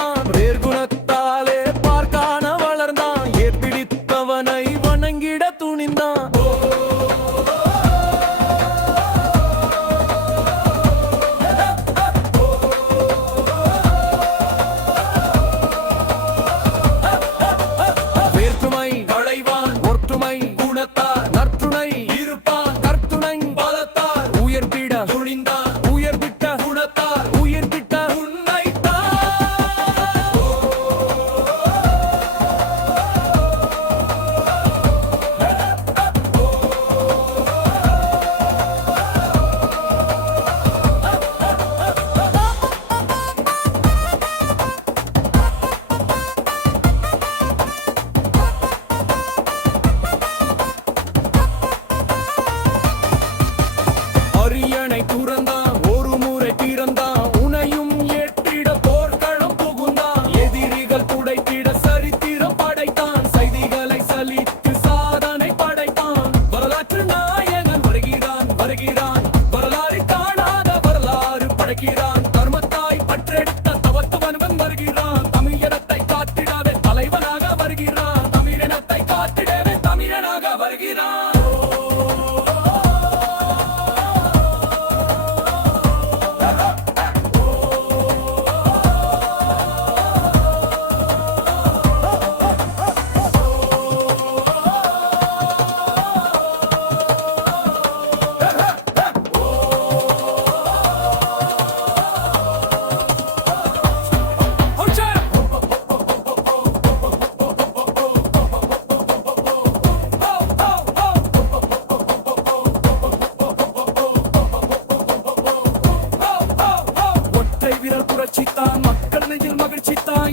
படைத்தான். வேர் குணத்தாலே பார்க்கான வளர்ந்தான். ஏற்பிடித்தவனை வணங்கிட துணிந்தான். வேற்றுமை களைவான் ஒற்றுமை குணத்தார் நற்றுணை இருப்பான் கர்த்துணை பலத்தார் உயர்பிட துணிந்தான். உயர்பிட்ட குணத்தார் உயிர்பிட்ட உன்னைத்தான். அரியணை துறந்தான் ஒரு முறை பிறந்தான். உனையும் ஏற்றிட போர்க்களம் புகுந்தான். எதிரிகள் துடைத்திட சரித்திரம் படைத்தான். செய்திகளை சலித்து சாதனை படைத்தான். வரலாற்று நாயகன் வருகிறான் வருகிறான். வரலாறு காணாத வரலாறு படைக்கிறான். தர்மத்தாய் பற்றெடுத்த தவத்துவன் வருகிறான். தமிழினத்தை காத்திடவே தலைவனாக வருகிறான். தமிழினத்தை காத்திடவே தமிழனாக வருகிறான். ஒற்றை வீரர் புரட்சித்தான். மக்கள் நெஞ்சில் மகிழ்ச்சித்தான்.